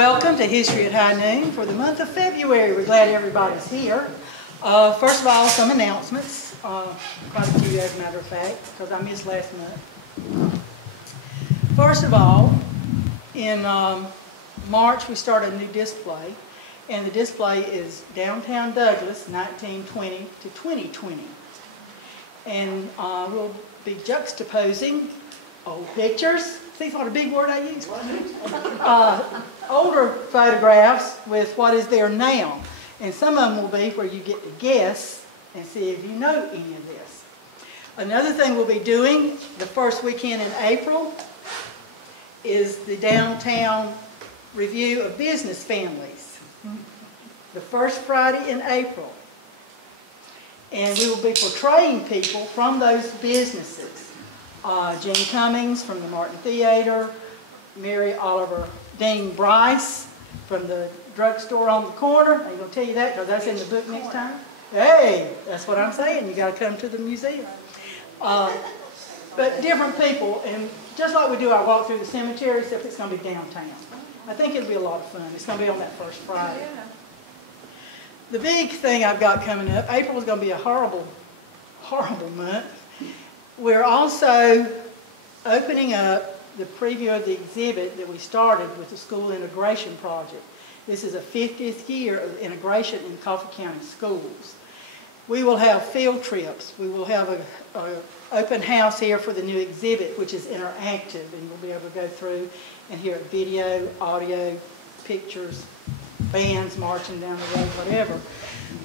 Welcome to History at High Noon for the month of February. We're glad everybody's here. First of all, some announcements. Quite a few, as a matter of fact, because I missed last month. First of all, in March we started a new display, and the display is Downtown Douglas, 1920 to 2020. And we'll be juxtaposing old pictures. See what a big word I use? Older photographs with what is there now. And some of them will be where you get to guess and see if you know any of this. Another thing we'll be doing the first weekend in April is the Downtown Review of Business Families. The first Friday in April. And we will be portraying people from those businesses. Jean Cummings from the Martin Theater, Mary Oliver Dean Bryce from the drugstore on the corner. I'm going to tell you that because that's in the book next time. Hey, that's what I'm saying. You got to come to the museum. But different people, and just like we do our walk through the cemetery, except it's going to be downtown. I think it'll be a lot of fun. It's going to be on that first Friday. The big thing I've got coming up, April is going to be a horrible, horrible month. We're also opening up the preview of the exhibit that we started with the School Integration Project. This is a 50th year of integration in Coffee County schools. We will have field trips. We will have an open house here for the new exhibit, which is interactive, and you'll be able to go through and hear video, audio, pictures, bands marching down the road, whatever.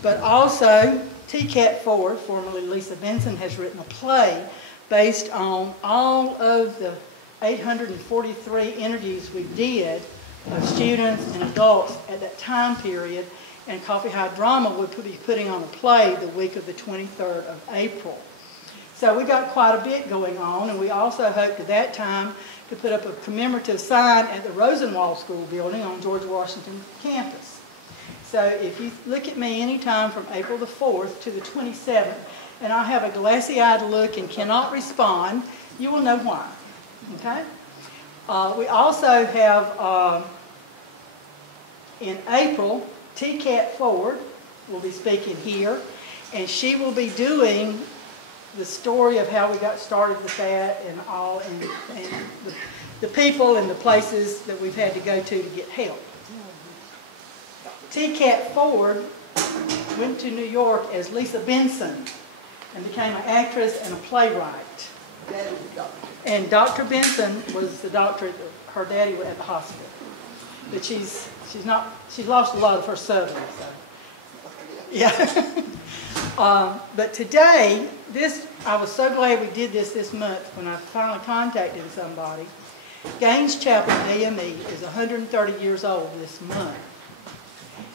But also, TCAT Ford, formerly Lisa Benson, has written a play based on all of the 843 interviews we did of students and adults at that time period, and Coffee High Drama will be putting on a play the week of the 23rd of April. So we got quite a bit going on, and we also hope at that time to put up a commemorative sign at the Rosenwald School building on George Washington campus. So if you look at me anytime from April the 4th to the 27th, and I have a glassy-eyed look and cannot respond, you will know why. Okay? We also have, in April, TCAT Ford will be speaking here, and she will be doing the story of how we got started with that and all, and the people and the places that we've had to go to get help. TCAT Ford went to New York as Lisa Benson and became an actress and a playwright. And Dr. Benson was the doctor that her daddy was at the hospital. But she's lost a lot of her southern, so. Yeah. But today, I was so glad we did this month when I finally contacted somebody. Gaines Chapel DME is 130 years old this month.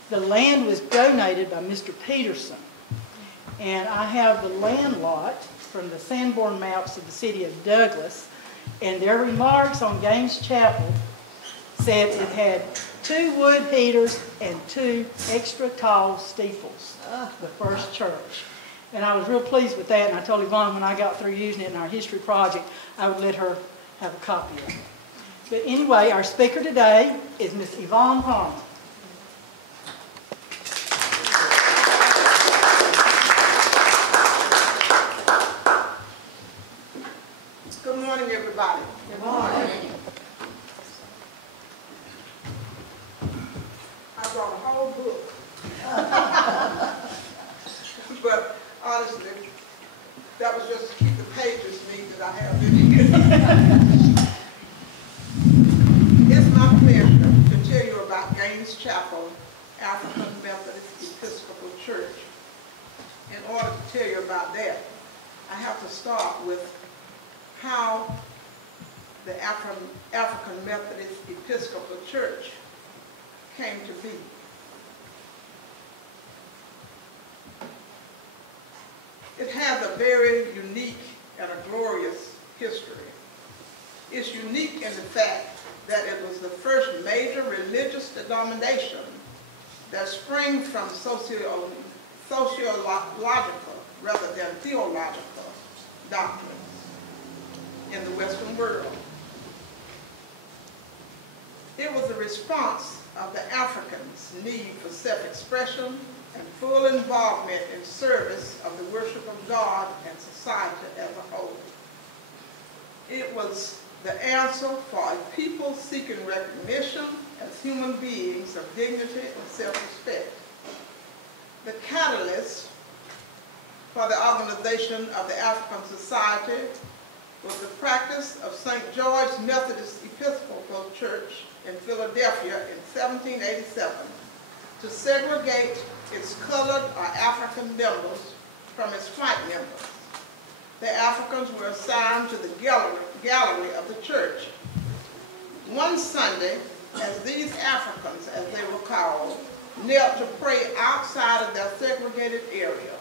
The land was donated by Mr. Peterson. And I have the land lot from the Sanborn maps of the city of Douglas. And their remarks on Gaines Chapel said it had 2 wood heaters and 2 extra tall steeples, the first church. And I was real pleased with that, and I told Yvonne when I got through using it in our history project, I would let her have a copy of it. But anyway, our speaker today is Miss Yvonne Harmon. Good morning, everybody. Good morning. I brought a whole book. But honestly, that was just to keep the pages neat that I have in here. It's my pleasure to tell you about Gaines Chapel, African Methodist Episcopal Church. In order to tell you about that, I have to start with how the African Methodist Episcopal Church came to be. It has a very unique and a glorious history. It's unique in the fact that it was the first major religious denomination that sprang from sociological rather than theological doctrines in the Western world. It was a response of the Africans' need for self-expression and full involvement in service of the worship of God and society as a whole. It was the answer for a people seeking recognition as human beings of dignity and self-respect. The catalyst for the organization of the African Society was the practice of St. George's Methodist Episcopal Church in Philadelphia in 1787 to segregate its colored or African members from its white members. The Africans were assigned to the gallery of the church. One Sunday, as these Africans, as they were called, knelt to pray outside of their segregated area,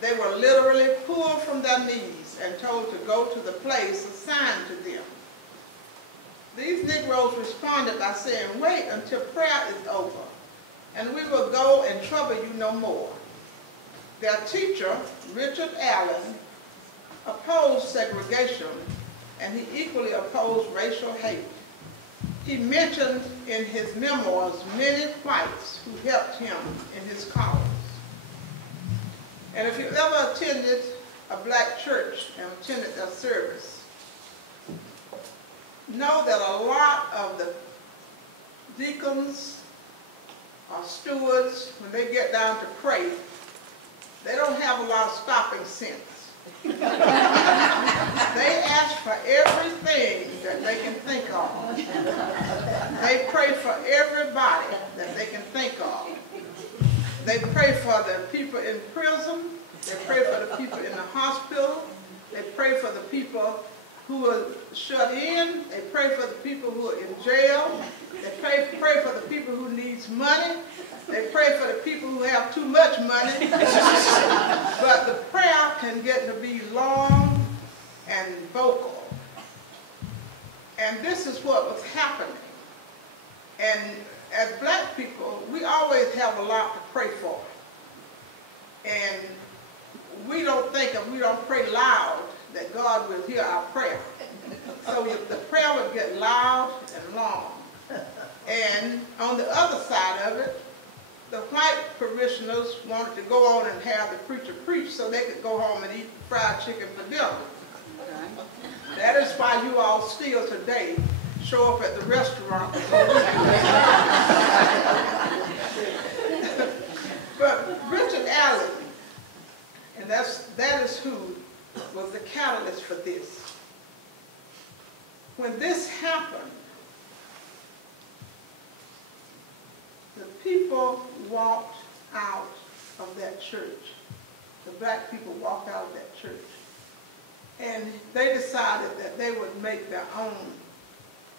they were literally pulled from their knees and told to go to the place assigned to them. These Negroes responded by saying, "Wait until prayer is over, and we will go and trouble you no more." Their teacher, Richard Allen, opposed segregation, and he equally opposed racial hate. He mentioned in his memoirs many whites who helped him in his cause. And if you ever attended a black church and attended their service, know that a lot of the deacons or stewards, when they get down to pray, they don't have a lot of stopping sense. They ask for everything that they can think of. They pray for everybody that they can think of. They pray for the people in prison. They pray for the people in the hospital. They pray for the people who are shut in. They pray for the people who are in jail. They pray for the people who needs money. They pray for the people who have too much money. But the prayer can get to be long and vocal. And this is what was happening. And as black people, we always have a lot to pray for. And we don't think if we don't pray loud that God will hear our prayer. So the prayer would get loud and long. And on the other side of it, the white parishioners wanted to go on and have the preacher preach so they could go home and eat fried chicken for dinner. That is why you all still today show up at the restaurant. But Richard Allen, and that is who was the catalyst for this. When this happened, the people walked out of that church. The black people walked out of that church. And they decided that they would make their own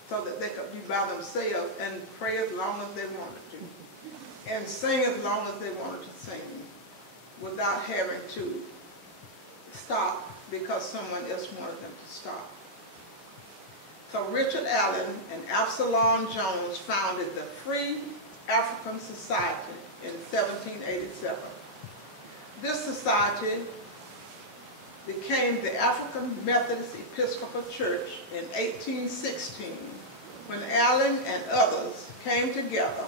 so that they could be by themselves and pray as long as they wanted to. And sing as long as they wanted to sing without having to stop because someone else wanted them to stop. So Richard Allen and Absalom Jones founded the Free African Society in 1787. This society became the African Methodist Episcopal Church in 1816 when Allen and others came together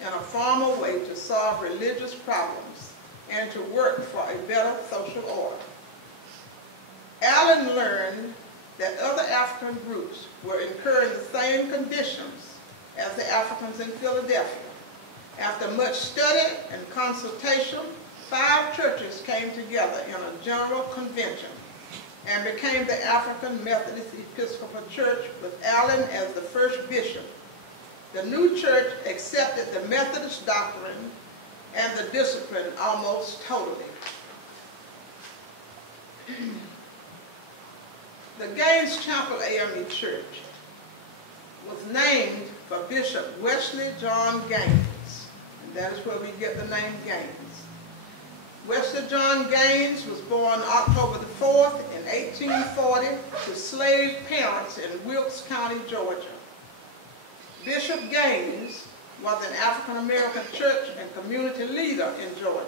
in a formal way to solve religious problems and to work for a better social order. Allen learned that other African groups were incurring the same conditions as the Africans in Philadelphia. After much study and consultation, 5 churches came together in a general convention and became the African Methodist Episcopal Church with Allen as the first bishop. The new church accepted the Methodist doctrine and the discipline almost totally. The Gaines Chapel AME Church was named for Bishop Wesley John Gaines, and that is where we get the name Gaines. Wesley John Gaines was born October the 4th in 1840 to slave parents in Wilkes County, Georgia. Bishop Gaines was an African-American church and community leader in Georgia.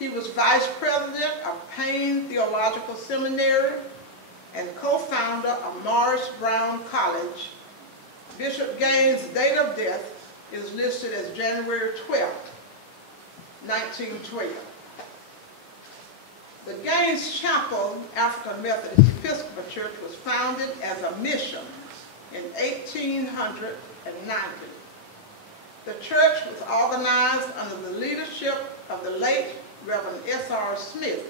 He was vice president of Payne Theological Seminary and co-founder of Morris Brown College. Bishop Gaines' date of death is listed as January 12, 1912. The Gaines Chapel African Methodist Episcopal Church was founded as a mission in 1890. The church was organized under the leadership of the late Reverend S.R. Smith,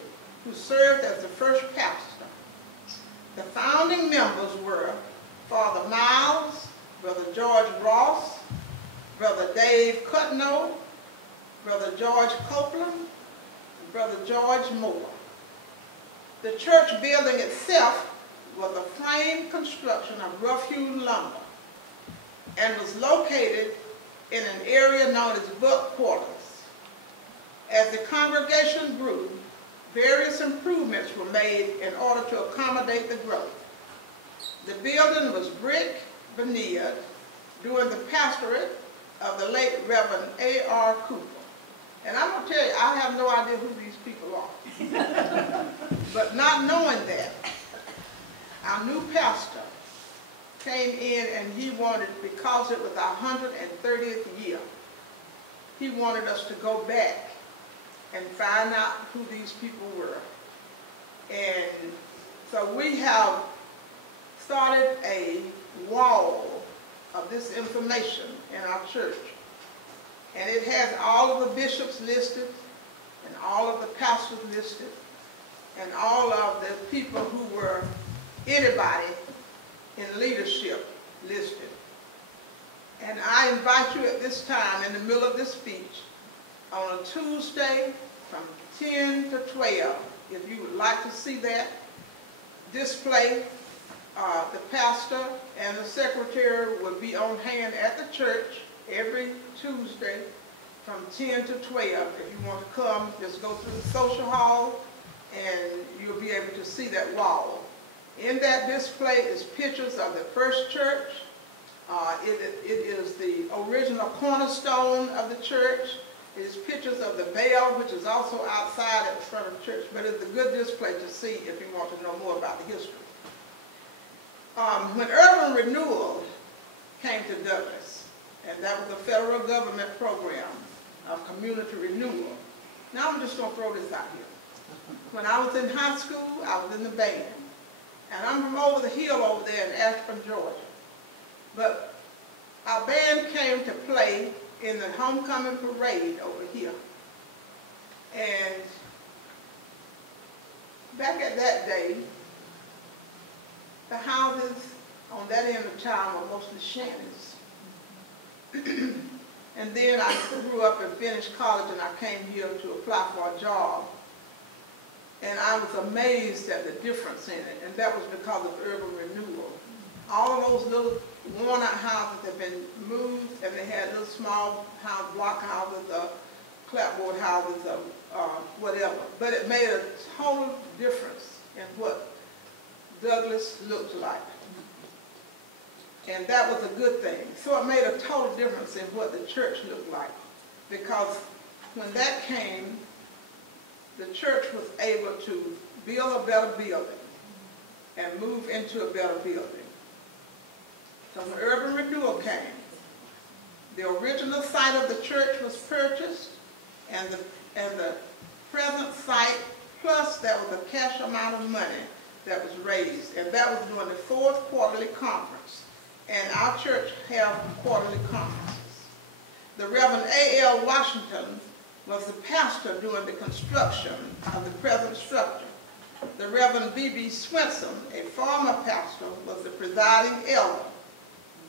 who served as the first pastor. The founding members were Father Miles, Brother George Ross, Brother Dave Cutno, Brother George Copeland, and Brother George Moore. The church building itself was a frame construction of rough-hewn lumber and was located in an area known as Buck Quarters. As the congregation grew, various improvements were made in order to accommodate the growth. The building was brick veneered during the pastorate of the late Reverend A.R. Cooper. And I'm going to tell you, I have no idea who these people are. But not knowing that, our new pastor came in and he wanted, because it was our 130th year, he wanted us to go back and find out who these people were. And so we have started a wall of this information in our church. And it has all of the bishops listed, and all of the pastors listed, and all of the people who were anybody in leadership listed. And I invite you at this time, in the middle of this speech, on a Tuesday from 10 to 12, if you would like to see that display, the pastor and the secretary will be on hand at the church every Tuesday from 10 to 12. If you want to come, just go through the social hall and you'll be able to see that wall. In that display is pictures of the first church. It is the original cornerstone of the church. It is pictures of the bell, which is also outside at the front of the church, but it's a good display to see if you want to know more about the history. When urban renewal came to Douglas, and that was a federal government program of community renewal. Now I'm just going to throw this out here. When I was in high school, I was in the band. And I'm from over the hill over there in Ashburn, Georgia. But our band came to play in the homecoming parade over here. And back at that day, the houses on that end of town were mostly shanties. And then I grew up and finished college, and I came here to apply for a job. And I was amazed at the difference in it, and that was because of urban renewal. All of those little worn-out houses have been moved, and they had little small house, block houses, clapboard houses, whatever. But it made a total difference in what Douglas looked like. And that was a good thing. So it made a total difference in what the church looked like. Because when that came, the church was able to build a better building and move into a better building. So when urban renewal came, the original site of the church was purchased, and the present site, plus there was a cash amount of money that was raised, and that was during the 4th quarterly conference. And our church held quarterly conferences. The Reverend A.L. Washington was the pastor during the construction of the present structure. The Reverend B.B. Swenson, a former pastor, was the presiding elder,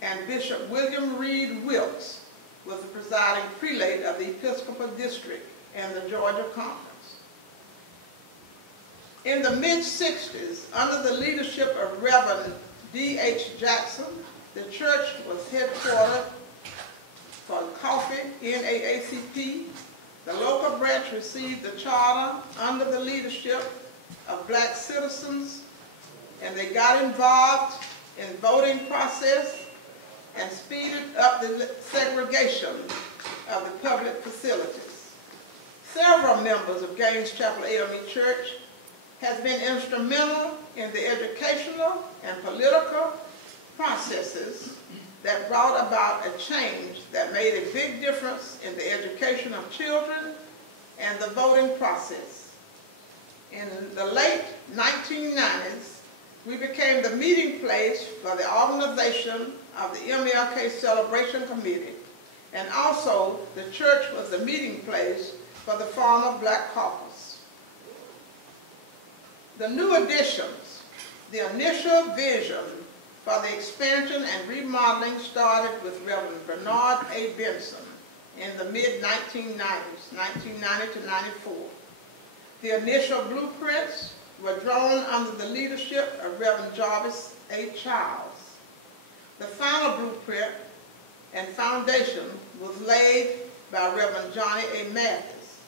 and Bishop William Reed Wilkes was the presiding prelate of the Episcopal District and the Georgia Conference. In the mid-60s, under the leadership of Reverend D.H. Jackson, the church was headquartered for coffee, NAACP. The local branch received the charter under the leadership of black citizens, and they got involved in voting process and speeded up the segregation of the public facilities. Several members of Gaines Chapel AME Church has been instrumental in the educational and political processes that brought about a change that made a big difference in the education of children and the voting process. In the late 1990s, we became the meeting place for the organization of the MLK Celebration Committee, and also the church was the meeting place for the former Black Caucus. The new additions, the initial vision for the expansion and remodeling started with Reverend Bernard A. Benson in the mid-1990s, 1990 to 94. The initial blueprints were drawn under the leadership of Reverend Jarvis A. Childs. The final blueprint and foundation was laid by Reverend Johnny A. Mathis.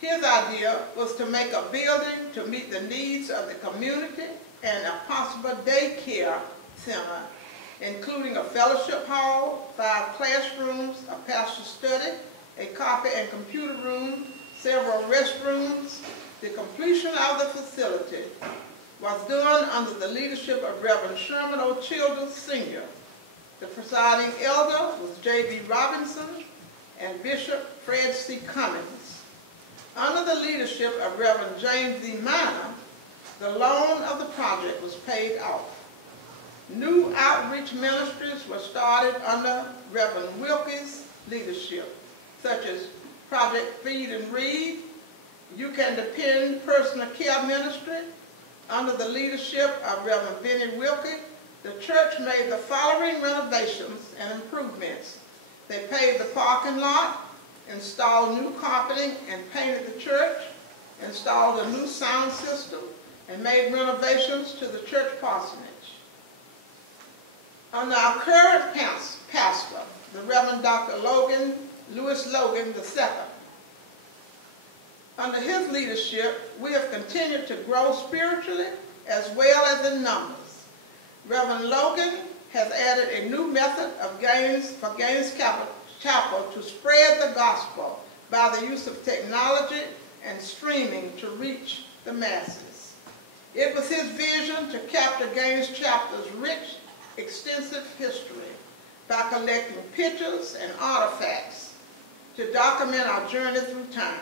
His idea was to make a building to meet the needs of the community and a possible daycare center, including a fellowship hall, 5 classrooms, a pastor's study, a copy and computer room, several restrooms. The completion of the facility was done under the leadership of Reverend Sherman O. Childers, Sr. The presiding elder was J.B. Robinson and Bishop Fred C. Cummings. Under the leadership of Reverend James E. Minor, the loan of the project was paid off. New outreach ministries were started under Reverend Wilkie's leadership, such as Project Feed and Read, You Can Depend Personal Care Ministry. Under the leadership of Reverend Benny Wilkie, the church made the following renovations and improvements. They paved the parking lot, installed new carpeting and painted the church, installed a new sound system, and made renovations to the church parsonage. Under our current pastor, the Reverend Dr. Lewis Logan II, under his leadership, we have continued to grow spiritually as well as in numbers. Reverend Logan has added a new method of Gaines Chapel to spread the gospel by the use of technology and streaming to reach the masses. It was his vision to capture Gaines Chapel's rich, extensive history by collecting pictures and artifacts to document our journey through time.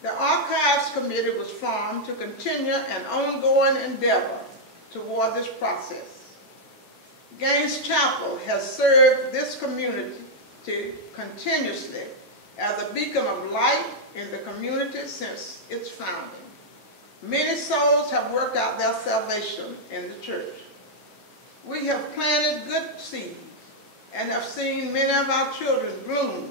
The Archives Committee was formed to continue an ongoing endeavor toward this process. Gaines Chapel has served this community continuously as a beacon of light in the community since its founding. Many souls have worked out their salvation in the church. We have planted good seeds and have seen many of our children bloom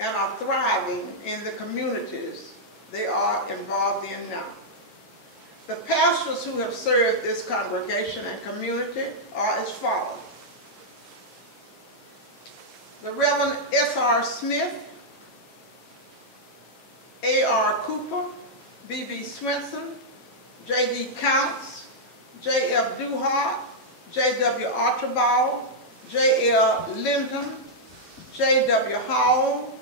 and are thriving in the communities they are involved in now. The pastors who have served this congregation and community are as follows. The Reverend S.R. Smith, A.R. Cooper, B.B. Swenson, J.D. Counts, J.F. Duhart, J.W. Archibald, J.L. Linton, J.W. Hall,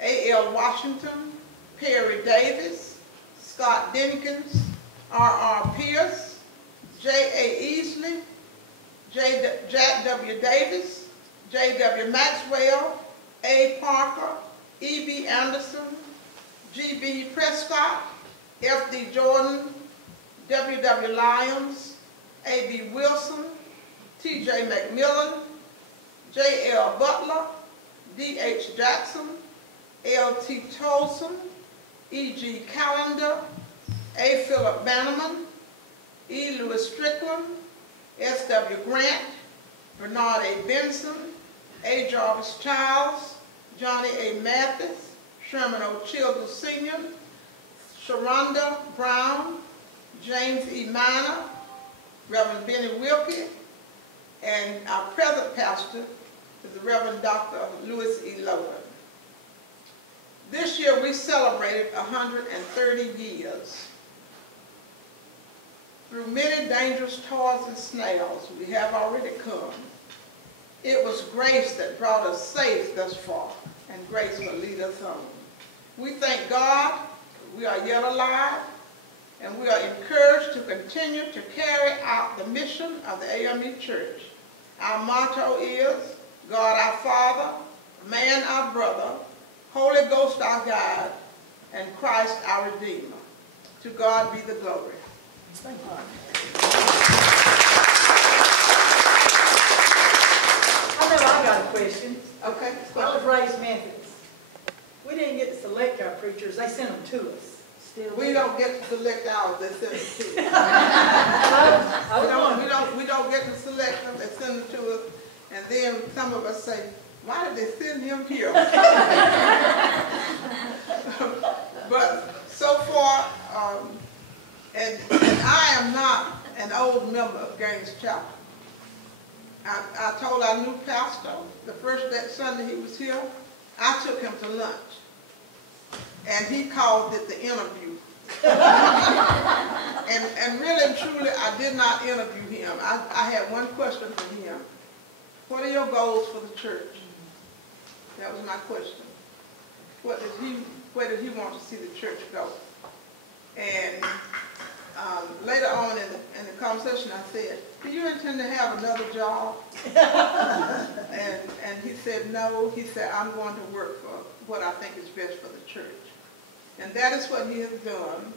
A.L. Washington, Perry Davis, Scott Dinkins, R.R. Pierce, J.A. Easley, Jack W. Davis, J.W. Maxwell, A. Parker, E.B. Anderson, G.B. Prescott, F.D. Jordan, W.W. Lyons, A.B. Wilson, T.J. McMillan, J.L. Butler, D.H. Jackson, L.T. Tolson, E.G. Callender, A. Philip Bannerman, E. Lewis Strickland, S.W. Grant, Bernard A. Benson, A. Jarvis Childs, Johnny A. Mathis, Sherman O. Childers Sr., Sharonda Brown, James E. Minor, Reverend Benny Wilkie, and our present pastor is the Reverend Dr. Louis E. Logan. This year we celebrated 130 years. Through many dangerous toils and snails we have already come. It was grace that brought us safe thus far, and grace will lead us home. We thank God we are yet alive, and we are encouraged to continue to carry out the mission of the AME Church. Our motto is, God our Father, man our brother, Holy Ghost our guide, and Christ our Redeemer. To God be the glory. Thank you. I know I got a question. Okay? I was raised Methodist. We didn't get to select our preachers. They sent them to us. Still We don't get to select ours, they send them to us. We don't get to select them, they send them to us. And then some of us say, why did they send him here? But so far, and I am not an old member of Gaines Chapel. I told our new pastor, the first that Sunday he was here, I took him to lunch. And he called it the interview. and really and truly, I did not interview him. I had one question for him. What are your goals for the church? That was my question. Where did he want to see the church go? And later on in the conversation, I said, do you intend to have another job? and he said, no. He said, I'm going to work for what I think is best for the church. And that is what he has done.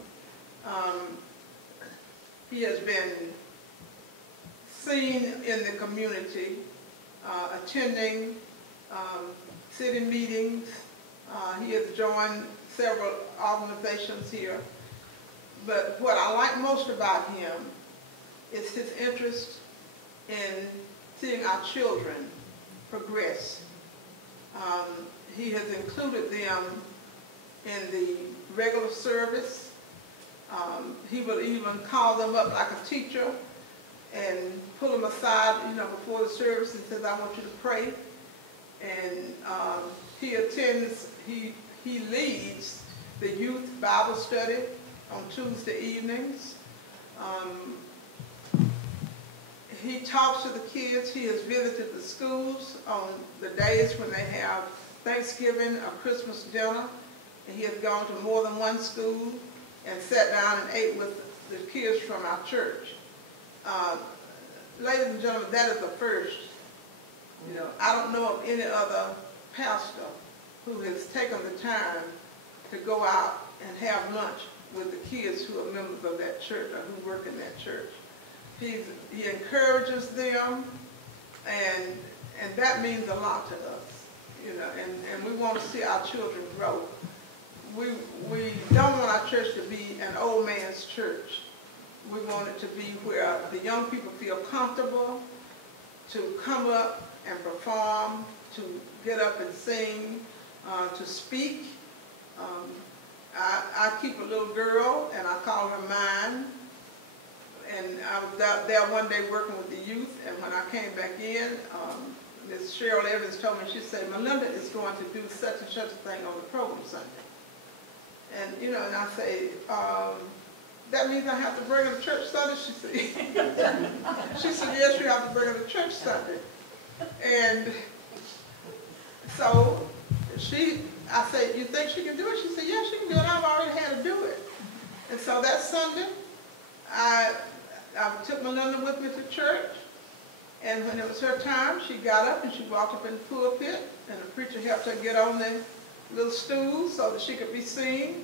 He has been seen in the community, attending city meetings. He has joined several organizations here. But what I like most about him is his interest in seeing our children progress. He has included them in the regular service. He will even call them up like a teacher and pull them aside, before the service and says, I want you to pray. And he leads the youth Bible study on Tuesday evenings. He talks to the kids. He has visited the schools on the days when they have Thanksgiving or Christmas dinner. And he has gone to more than one school and sat down and ate with the kids from our church. Ladies and gentlemen, that is the first. I don't know of any other pastor who has taken the time to go out and have lunch with the kids who are members of that church or who work in that church. He encourages them, and that means a lot to us, and we want to see our children grow. We don't want our church to be an old man's church. We want it to be where the young people feel comfortable to come up and perform, to get up and sing, to speak. I keep a little girl, and I call her mine. And I was out there one day working with the youth, and when I came back in, Ms. Cheryl Evans told me, she said, Melinda is going to do such and such a thing on the program Sunday. And, and I say, that means I have to bring her to church Sunday, she said. She said, yes, you have to bring her to church Sunday. And so I said, you think she can do it? She said, yes, she can do it. I've already had her do it. And so that Sunday, I took Melinda with me to church, and when it was her time, she got up and she walked up in the pulpit, and the preacher helped her get on the little stool so that she could be seen.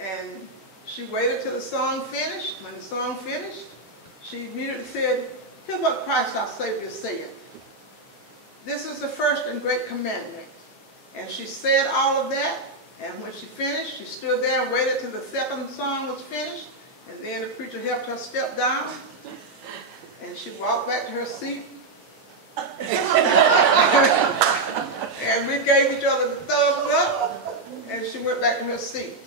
And she waited till the song finished. When the song finished, she immediately said, here's what Christ our Savior said. This is the first and great commandment. And she said all of that, and when she finished, she stood there and waited till the second song was finished, and then the preacher helped her step down, and she walked back to her seat. And we gave each other the thumbs up, and she went back to her seat.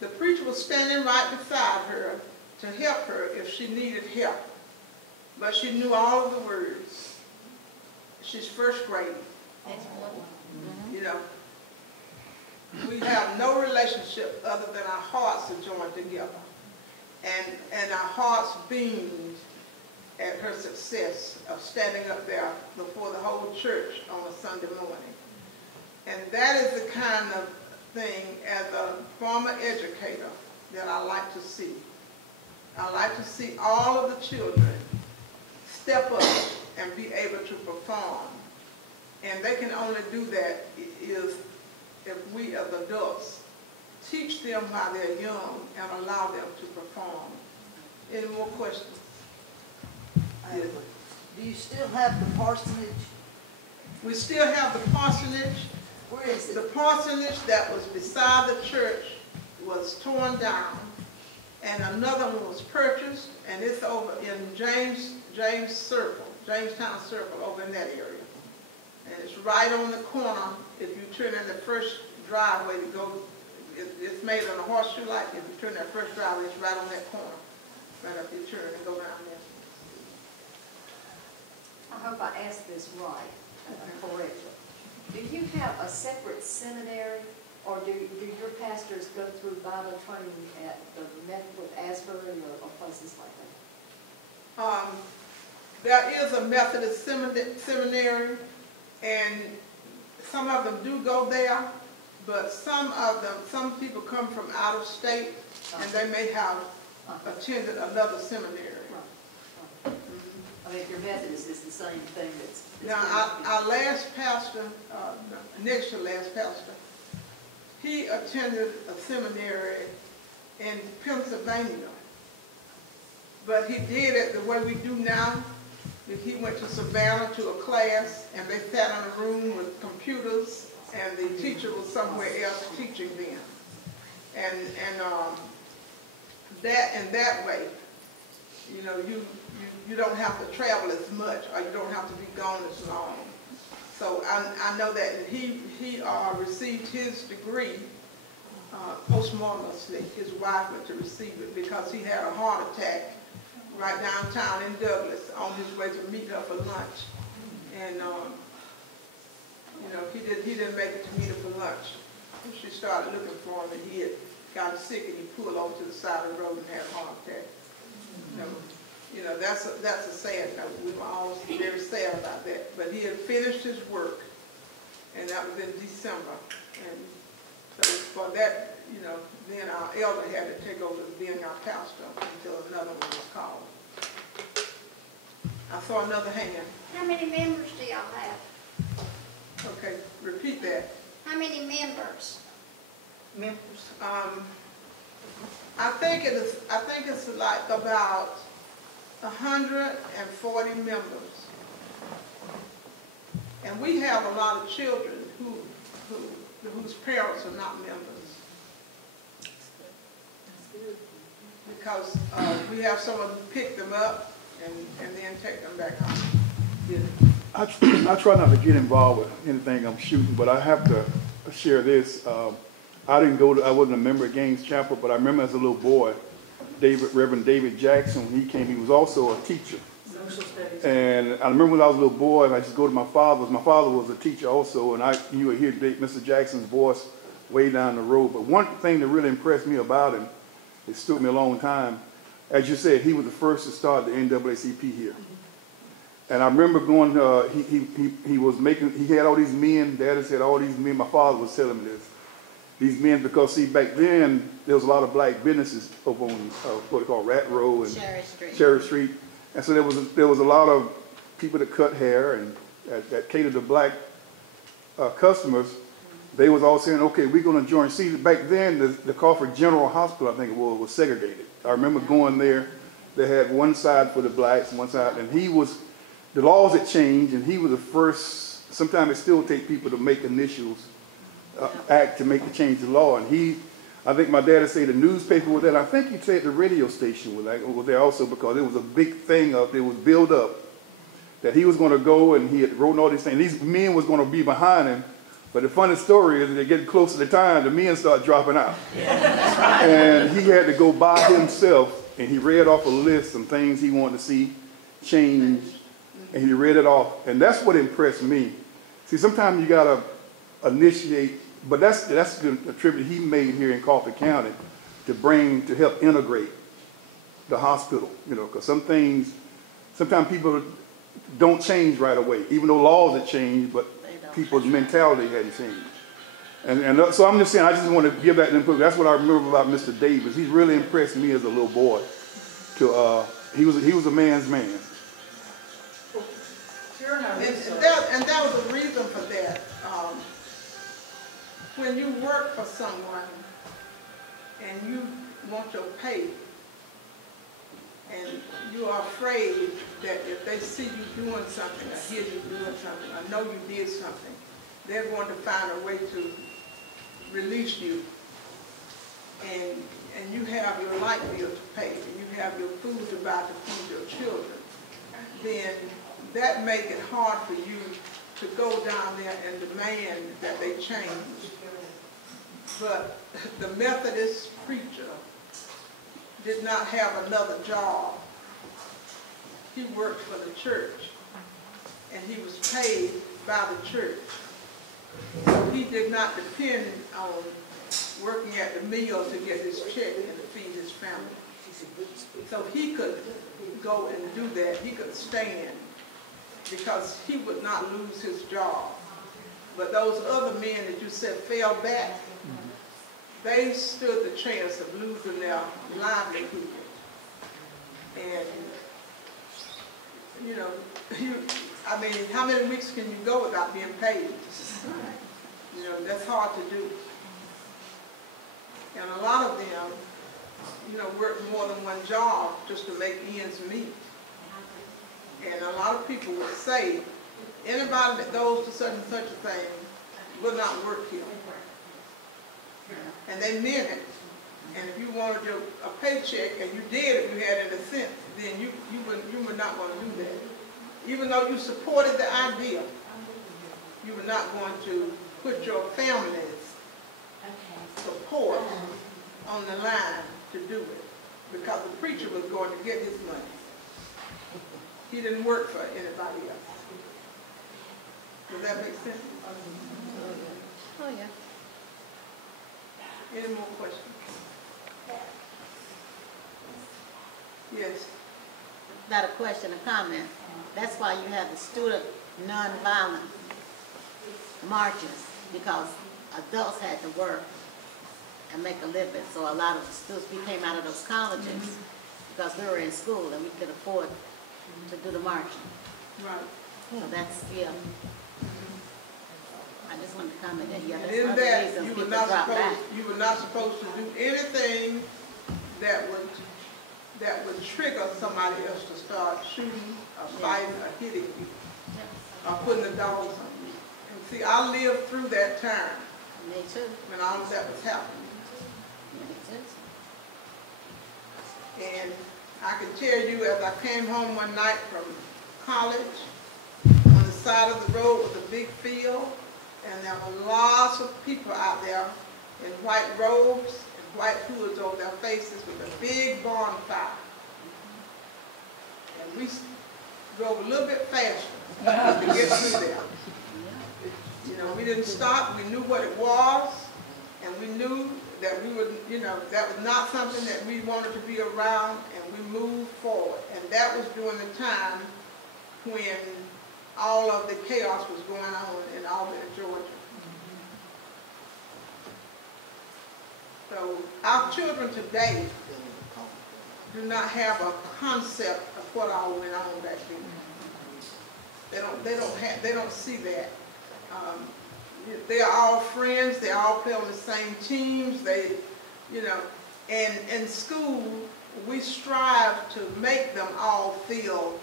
The preacher was standing right beside her to help her if she needed help. But she knew all of the words. She's first grade. We have no relationship other than our hearts are joined together. And our hearts beamed at her success of standing up there before the whole church on a Sunday morning. And that is the kind of thing, as a former educator, that I like to see. I like to see all of the children step up and be able to perform. And they can only do that is if we as adults teach them while they're young and allow them to perform. Any more questions? Yes. Do you still have the parsonage? We still have the parsonage. Where is The it? parsonage that was beside the church was torn down, and another one was purchased, and it's over in Jamestown Circle, over in that area. And it's right on the corner. If you turn in the first driveway to go, it's made on a horseshoe like. If you turn that first driveway, it's right on that corner. Right up your turn and go down there. I hope I asked this right, correctly. Do you have a separate seminary, or do your pastors go through Bible training at the Methodist Asbury or places like that? There is a Methodist seminary, and some of them do go there, but some people come from out of state, and they may have attended another seminary. I mean, if your Methodist is the same thing that's Now, our last pastor, next to last pastor, he attended a seminary in Pennsylvania. But he did it the way we do now. He went to Savannah to a class, and they sat in a room with computers, and the teacher was somewhere else teaching them. And that way, you know, you don't have to travel as much, or you don't have to be gone as long. So I know that he received his degree posthumously. His wife went to receive it because he had a heart attack right downtown in Douglas on his way to meet her for lunch. And you know, he didn't make it to meet her for lunch. She started looking for him, and he had gotten sick, and he pulled over to the side of the road and had a heart attack. You know, that's a sad note. We were all very sad about that. But he had finished his work, and that was in December. And so for that, you know, then our elder had to take over being our pastor until another one was called. I saw another hand. How many members do y'all have? Okay, repeat that. How many members? members. I think it's like about 140 members. And we have a lot of children whose parents are not members. Because we have someone who pick them up and then take them back home. I try not to get involved with anything I'm shooting, but I have to share this. I wasn't a member of Gaines Chapel, but I remember as a little boy, Reverend David Jackson, when he came, he was also a teacher. Social studies. And I remember when I was a little boy, and I used to go to my father's. My father was a teacher also, and you would hear Mr. Jackson's voice way down the road. But one thing that really impressed me about him, it stood me a long time. As you said, he was the first to start the NAACP here. And I remember going, he had all these men, Daddy said all these men, my father was telling me this. These men, because see, back then, there was a lot of black businesses over on what they call Rat Row and Cherry Street. And so there was a lot of people that cut hair and that catered to black customers. They was all saying, okay, we're going to join. See, back then, the Crawford General Hospital, I think it was segregated. I remember going there. They had one side for the blacks and one side, and the laws had changed, and he was the first. Sometimes it still take people to make initials act to make the change the law. And I think my dad would say the newspaper was there. I think he'd say the radio station was there also, because it was a big thing up. It was built up that he was going to go, and he had written all these things. These men was going to be behind him. But the funny story is that they get close to the time, the men start dropping out. And he had to go by himself, and he read off a list of things he wanted to see change, and he read it off. And that's what impressed me. See, sometimes you got to initiate, but that's the tribute he made here in Crawford County to help integrate the hospital, because sometimes people don't change right away, even though laws have changed, but people's mentality hadn't changed. And so I'm just saying, I just want to give that input. That's what I remember about Mr. Davis. He's really impressed me as a little boy. He was a man's man. During our And research. that was a reason for that. When you work for someone and you want your pay, and you are afraid that if they see you doing something, or hear you doing something, or know you did something, they're going to find a way to release you. And you have your light bill to pay, and you have your food to buy to feed your children, then that make it hard for you to go down there and demand that they change. But the Methodist preacher did not have another job. He worked for the church, and he was paid by the church. So he did not depend on working at the mill to get his check and to feed his family. So he could go and do that. He could stand because he would not lose his job. But those other men that you said fell back, they stood the chance of losing their livelihood. And, you know, I mean, how many weeks can you go without being paid? You know, that's hard to do. And a lot of them, you know, work more than one job just to make ends meet. And a lot of people will say, anybody that goes to such and such a thing will not work here. And they meant it. And if you wanted a paycheck, and you did if you had it in a sense, then you were not going to do that. Even though you supported the idea, you were not going to put your family's support on the line to do it, because the preacher was going to get his money. He didn't work for anybody else. Does that make sense? Oh, yeah. Any more questions? Yes. Not a question, a comment. That's why you have the student nonviolent marches, because adults had to work and make a living. So a lot of the students, we came out of those colleges because we were in school and we could afford to do the marching. Right. So that's, yeah. I just wanted to comment that, yeah, And that's in one of the that, reasons you people were not drop back. supposed to do anything that would trigger somebody else to start shooting or fighting or hitting you or putting the dogs on you. And see, I lived through that time Me too. when all of that was happening. Me too. And I can tell you, as I came home one night from college, on the side of the road was a big field, and there were lots of people out there in white robes and white hoods over their faces with a big bonfire. And we drove a little bit faster to get through there. You know, we didn't stop. We knew what it was, and we knew that we would, you know, that was not something that we wanted to be around, and we moved forward. And that was during the time when all of the chaos was going on in Albany, Georgia. So our children today do not have a concept of what all went on back then. They don't see that. They are all friends. They all play on the same teams. They, you know, and in school we strive to make them all feel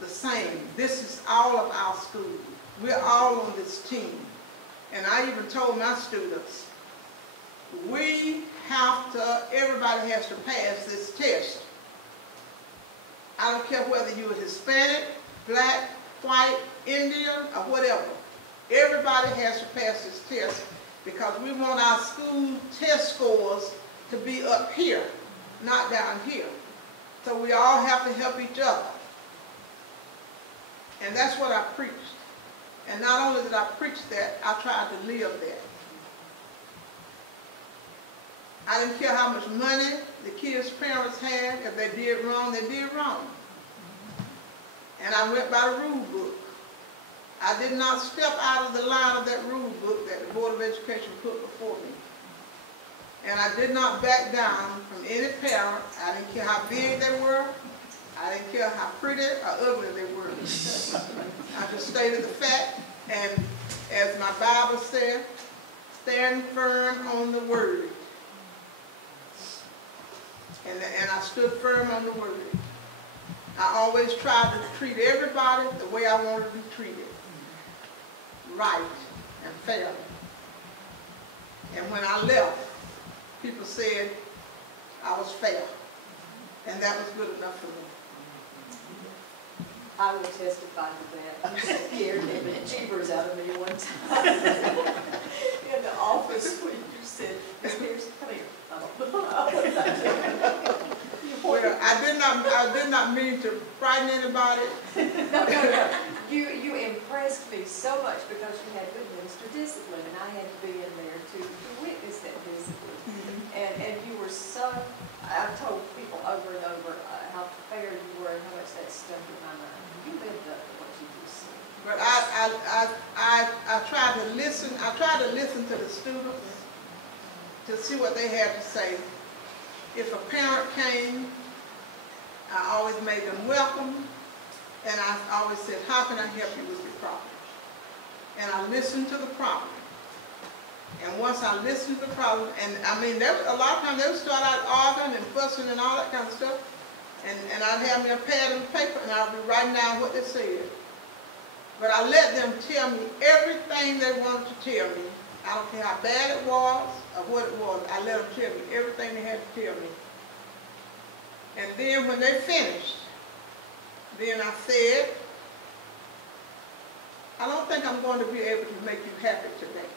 the same. This is all of our school. We're all on this team. And I even told my students, everybody has to pass this test. I don't care whether you're Hispanic, black, white, Indian, or whatever. Everybody has to pass this test because we want our school test scores to be up here, not down here. So we all have to help each other. And that's what I preached. And not only did I preach that, I tried to live that. I didn't care how much money the kids' parents had. If they did wrong, they did wrong. And I went by the rule book. I did not step out of the line of that rule book that the Board of Education put before me. And I did not back down from any parent. I didn't care how big they were. I didn't care how pretty or ugly they were. I just stated the fact, and as my Bible said, stand firm on the word. And I stood firm on the word. I always tried to treat everybody the way I wanted to be treated. Right and fair. And when I left, people said I was fair. And that was good enough for me. I will testify to that. You scared the jeepers out of me one time. In the office when you said, Miss Pierce, come here. Well, I did not mean to frighten anybody. No. You impressed me so much because you had good minister discipline, and I had to be in there to witness that discipline. And you were so, I've told people over and over how fair you were and how much that stuck in my mind. You lived up to what you just said. But I tried to listen. I tried to listen to the students to see what they had to say. If a parent came, I always made them welcome, and I always said, how can I help you with your problem? And I listened to the problem. And once I listened to the problem, and I mean, a lot of times they would start out arguing and fussing and all that kind of stuff, and I'd have me a pad and paper, and I'd be writing down what they said. But I let them tell me everything they wanted to tell me. I don't care how bad it was or what it was. I let them tell me everything they had to tell me. And then when they finished, then I said, I don't think I'm going to be able to make you happy today.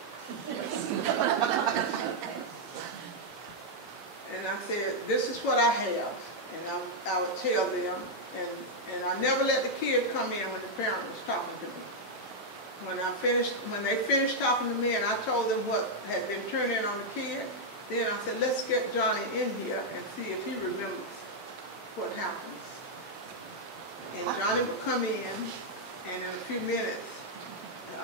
And I said, this is what I have. And I would tell them, and I never let the kid come in when the parent was talking to me. When they finished talking to me and I told them what had been turned in on the kid, then I said, let's get Johnny in here and see if he remembers what happens. And Johnny would come in, and in a few minutes, I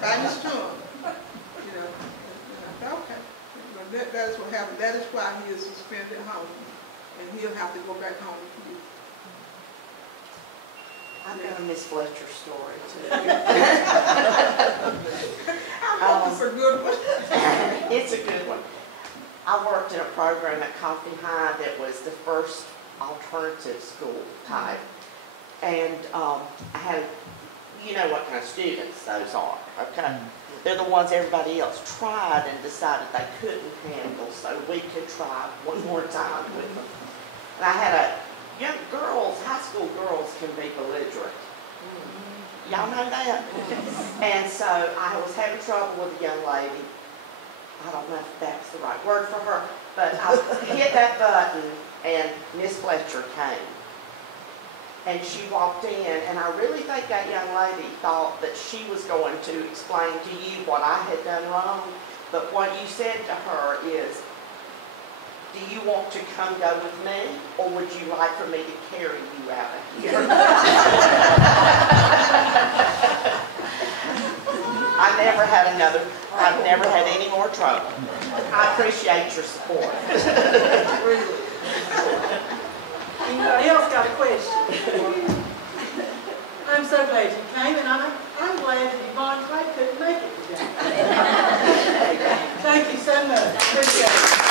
bite his tongue, you know. And I thought, okay, but that is what happened. That is why he is suspended at home, and he'll have to go back home to you. I know Miss Fletcher's story too. I hope it's a good one. It's a good one. I worked in a program at Coffee High that was the first alternative school type. And I had, you know what kind of students those are, okay? They're the ones everybody else tried and decided they couldn't handle, so we could try one more time with them. And I had a young girls, high school girls can be belligerent. Y'all know that? And so I was having trouble with a young lady. I don't know if that's the right word for her, but I hit that button and Miss Fletcher came. And she walked in, and I really think that young lady thought that she was going to explain to you what I had done wrong. But what you said to her is, do you want to come go with me, or would you like for me to carry you out of here? I've never had any more trouble. I appreciate your support. Anybody else got a question? I'm so glad you came, and I'm glad that Yvonne Clay couldn't make it today. Thank you so much. Appreciate it.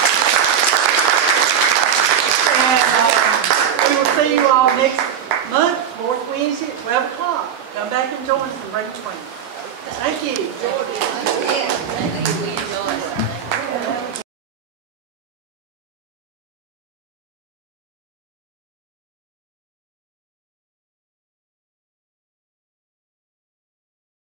And we will see you all next month, 4th Wednesday at 12 o'clock. Come back and join us and break the train. Thank you.